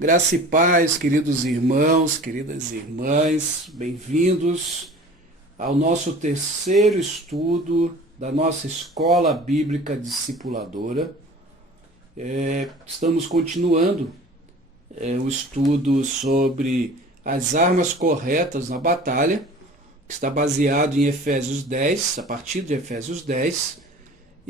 Graça e paz, queridos irmãos, queridas irmãs, bem-vindos ao nosso terceiro estudo da nossa Escola Bíblica Discipuladora. Estamos continuando o estudo sobre as armas corretas na batalha, que está baseado em Efésios 10, a partir de Efésios 10,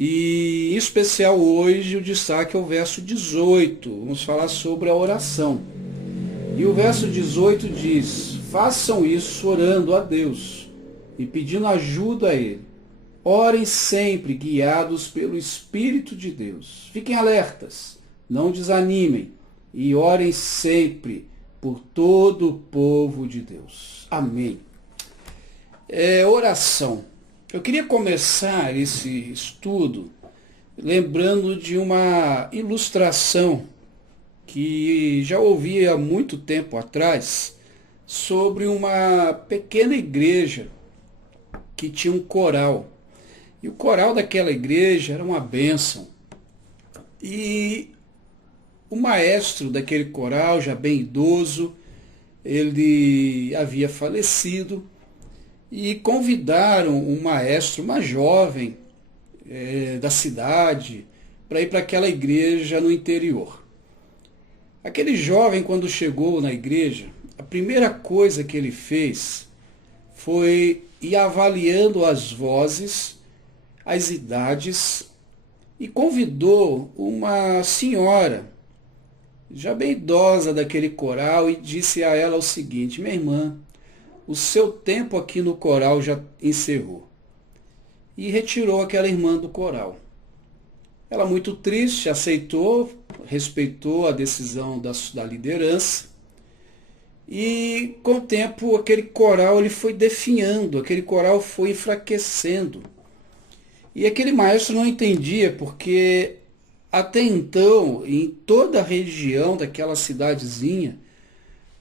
e em especial hoje o destaque é o verso 18, vamos falar sobre a oração. E o verso 18 diz: façam isso orando a Deus e pedindo ajuda a Ele. Orem sempre guiados pelo Espírito de Deus. Fiquem alertas, não desanimem e orem sempre por todo o povo de Deus. Amém. Oração. Eu queria começar esse estudo lembrando de uma ilustração que já ouvi há muito tempo atrás sobre uma pequena igreja que tinha um coral. E o coral daquela igreja era uma bênção. E o maestro daquele coral, já bem idoso, ele havia falecido. E convidaram um maestro, uma jovem da cidade, para ir para aquela igreja no interior. Aquele jovem, quando chegou na igreja, a primeira coisa que ele fez foi ir avaliando as vozes, as idades, e convidou uma senhora, já bem idosa daquele coral, e disse a ela o seguinte: minha irmã, o seu tempo aqui no coral já encerrou. E retirou aquela irmã do coral. Ela, muito triste, aceitou, respeitou a decisão da liderança. E com o tempo aquele coral ele foi definhando, aquele coral foi enfraquecendo. E aquele maestro não entendia, porque até então, em toda a região daquela cidadezinha,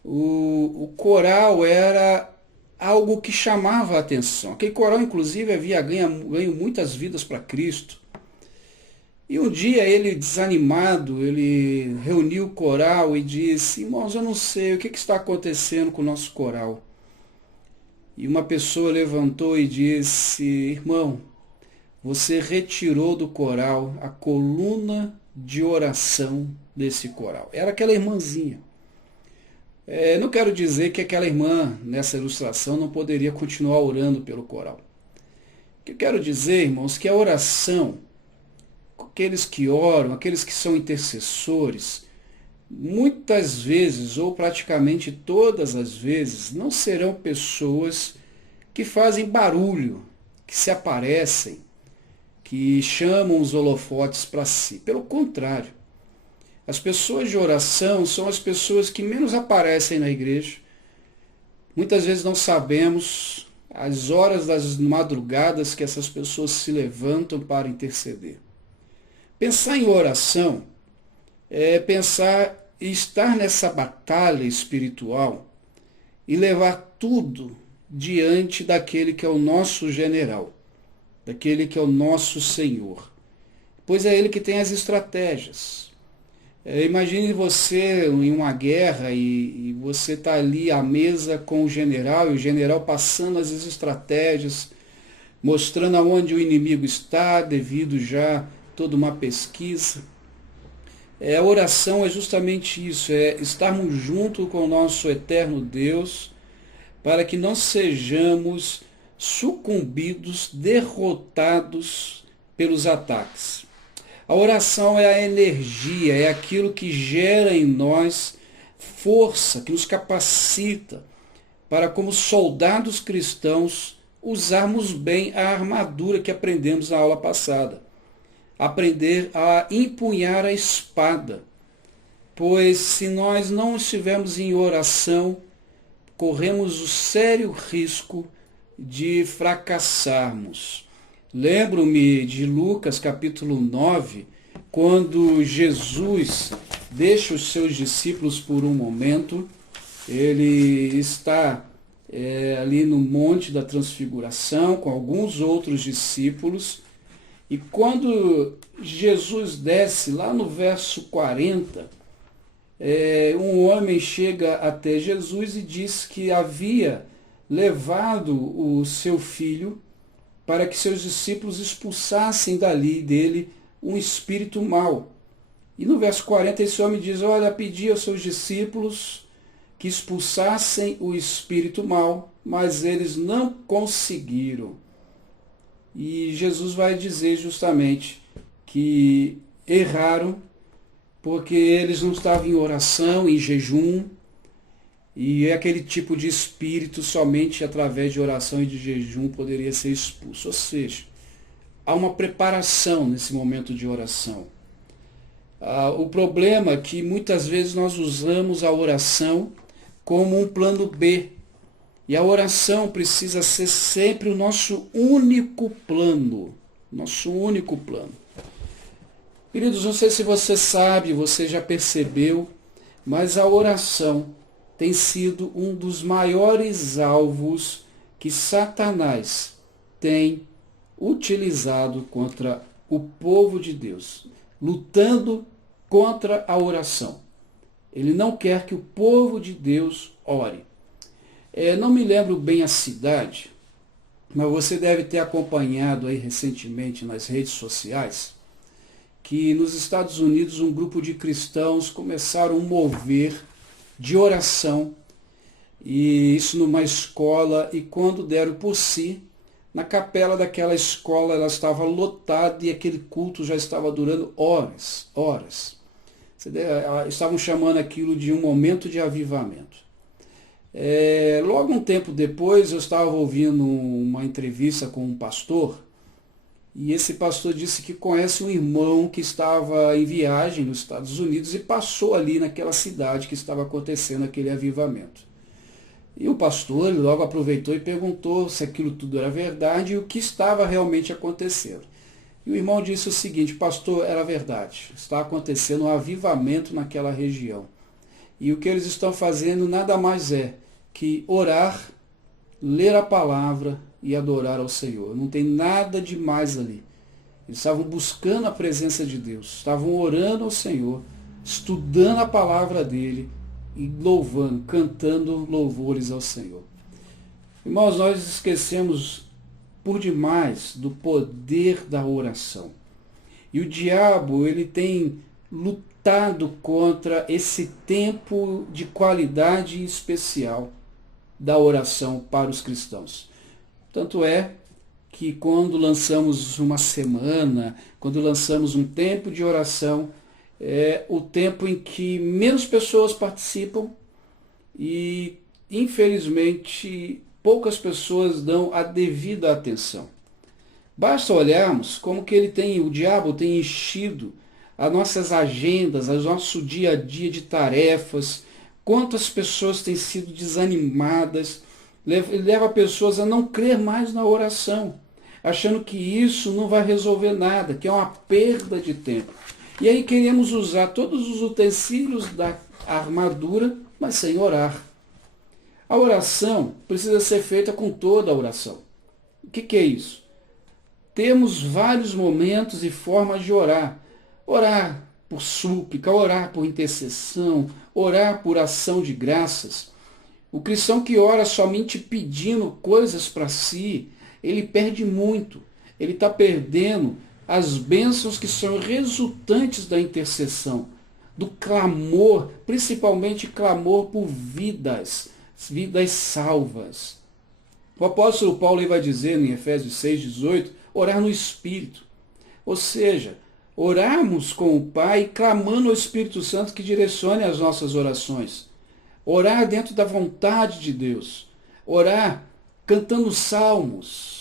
o coral era algo que chamava a atenção. Aquele coral, inclusive, havia ganho muitas vidas para Cristo. E um dia ele, desanimado, ele reuniu o coral e disse: irmãos, eu não sei o que está acontecendo com o nosso coral. E uma pessoa levantou e disse: irmão, você retirou do coral a coluna de oração desse coral. Era aquela irmãzinha. Não quero dizer que aquela irmã, nessa ilustração, não poderia continuar orando pelo coral. O que eu quero dizer, irmãos, que a oração, aqueles que oram, aqueles que são intercessores, muitas vezes, ou praticamente todas as vezes, não serão pessoas que fazem barulho, que se aparecem, que chamam os holofotes para si. Pelo contrário, as pessoas de oração são as pessoas que menos aparecem na igreja. Muitas vezes não sabemos as horas das madrugadas que essas pessoas se levantam para interceder. Pensar em oração é pensar em estar nessa batalha espiritual e levar tudo diante daquele que é o nosso general, daquele que é o nosso Senhor, pois é Ele que tem as estratégias. Imagine você em uma guerra e você está ali à mesa com o general, e o general passando as estratégias, mostrando aonde o inimigo está, devido já toda uma pesquisa. A oração é justamente isso, é estarmos junto com o nosso eterno Deus, para que não sejamos sucumbidos, derrotados pelos ataques. A oração é a energia, é aquilo que gera em nós força, que nos capacita para, como soldados cristãos, usarmos bem a armadura que aprendemos na aula passada. Aprender a empunhar a espada, pois se nós não estivermos em oração, corremos o sério risco de fracassarmos. Lembro-me de Lucas capítulo 9, quando Jesus deixa os seus discípulos por um momento. Ele está ali no Monte da Transfiguração com alguns outros discípulos. E quando Jesus desce lá no verso 40, Um homem chega até Jesus e diz que havia levado o seu filho para que seus discípulos expulsassem dele um espírito mau. E no verso 40 esse homem diz, olha, pedi aos seus discípulos que expulsassem o espírito mau, mas eles não conseguiram. E Jesus vai dizer justamente que erraram porque eles não estavam em oração, em jejum, e é aquele tipo de espírito somente através de oração e de jejum poderia ser expulso. Ou seja, há uma preparação nesse momento de oração. O problema é que muitas vezes nós usamos a oração como um plano B. E a oração precisa ser sempre o nosso único plano. Nosso único plano. Queridos, não sei se você sabe, você já percebeu, mas a oração tem sido um dos maiores alvos que Satanás tem utilizado contra o povo de Deus, lutando contra a oração. Ele não quer que o povo de Deus ore. Não me lembro bem a cidade, mas você deve ter acompanhado aí recentemente nas redes sociais, que nos Estados Unidos um grupo de cristãos começaram um mover de oração, e isso numa escola, e quando deram por si, na capela daquela escola ela estava lotada e aquele culto já estava durando horas. Estavam chamando aquilo de um momento de avivamento. Logo um tempo depois eu estava ouvindo uma entrevista com um pastor, e esse pastor disse que conhece um irmão que estava em viagem nos Estados Unidos e passou ali naquela cidade que estava acontecendo aquele avivamento. E o pastor logo aproveitou e perguntou se aquilo tudo era verdade e o que estava realmente acontecendo. E o irmão disse o seguinte, pastor, era verdade, está acontecendo um avivamento naquela região. E o que eles estão fazendo nada mais é que orar, ler a palavra e adorar ao Senhor. Não tem nada de mais ali. Eles estavam buscando a presença de Deus, estavam orando ao Senhor, estudando a palavra dele e louvando, cantando louvores ao Senhor. Irmãos, nós esquecemos por demais do poder da oração. E o diabo, ele tem lutado contra esse tempo de qualidade especial da oração para os cristãos. Tanto é que quando lançamos uma semana, quando lançamos um tempo de oração, é o tempo em que menos pessoas participam e, infelizmente, poucas pessoas dão a devida atenção. Basta olharmos como que o diabo tem enchido as nossas agendas, o nosso dia a dia de tarefas, quantas pessoas têm sido desanimadas, leva pessoas a não crer mais na oração, achando que isso não vai resolver nada, que é uma perda de tempo. E aí queremos usar todos os utensílios da armadura, mas sem orar. A oração precisa ser feita com toda a oração. O que é isso? Temos vários momentos e formas de orar. Orar por súplica, orar por intercessão, orar por ação de graças. O cristão que ora somente pedindo coisas para si, ele perde muito. Ele está perdendo as bênçãos que são resultantes da intercessão, do clamor, principalmente clamor por vidas salvas. O apóstolo Paulo vai dizer em Efésios 6,18, orar no Espírito. Ou seja, orarmos com o Pai, clamando ao Espírito Santo que direcione as nossas orações. Orar dentro da vontade de Deus. Orar cantando salmos.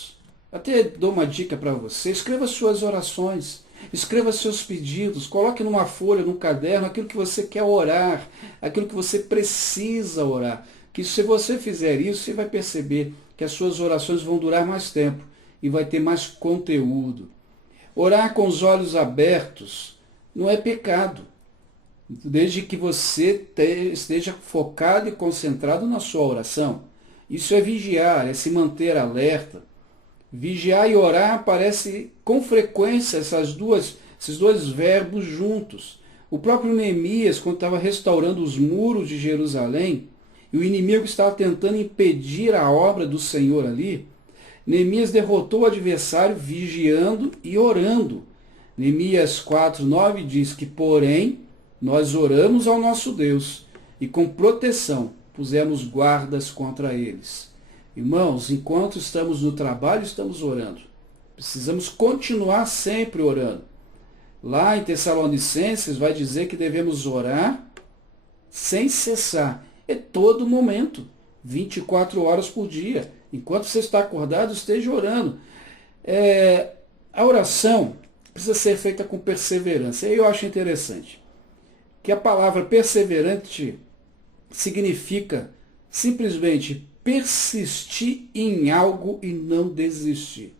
Até dou uma dica para você, escreva suas orações, escreva seus pedidos, coloque numa folha, num caderno, aquilo que você quer orar, aquilo que você precisa orar. Que se você fizer isso, você vai perceber que as suas orações vão durar mais tempo e vai ter mais conteúdo. Orar com os olhos abertos não é pecado, desde que você esteja focado e concentrado na sua oração. Isso é vigiar, é se manter alerta. Vigiar e orar aparece com frequência esses dois verbos juntos. O próprio Neemias, quando estava restaurando os muros de Jerusalém, e o inimigo estava tentando impedir a obra do Senhor ali, Neemias derrotou o adversário vigiando e orando. Neemias 4:9 diz que, porém, nós oramos ao nosso Deus e com proteção pusemos guardas contra eles. Irmãos, enquanto estamos no trabalho, estamos orando. Precisamos continuar sempre orando. Lá em Tessalonicenses vai dizer que devemos orar sem cessar. É todo momento, 24 horas por dia. Enquanto você está acordado, esteja orando. A oração precisa ser feita com perseverança. E eu acho interessante que a palavra perseverante significa simplesmente persistir em algo e não desistir.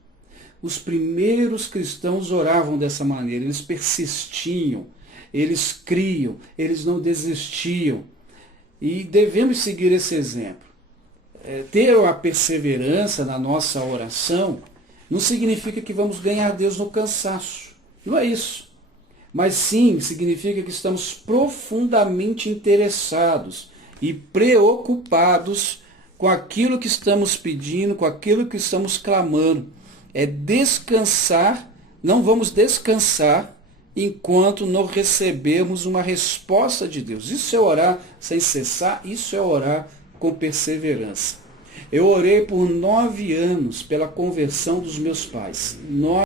Os primeiros cristãos oravam dessa maneira, eles persistiam, eles criam, eles não desistiam. E devemos seguir esse exemplo. Ter a perseverança na nossa oração não significa que vamos ganhar Deus no cansaço. Não é isso. Mas sim, significa que estamos profundamente interessados e preocupados com aquilo que estamos pedindo, com aquilo que estamos clamando. É descansar, não vamos descansar enquanto não recebermos uma resposta de Deus. Isso é orar sem cessar, isso é orar com perseverança. Eu orei por 9 anos pela conversão dos meus pais.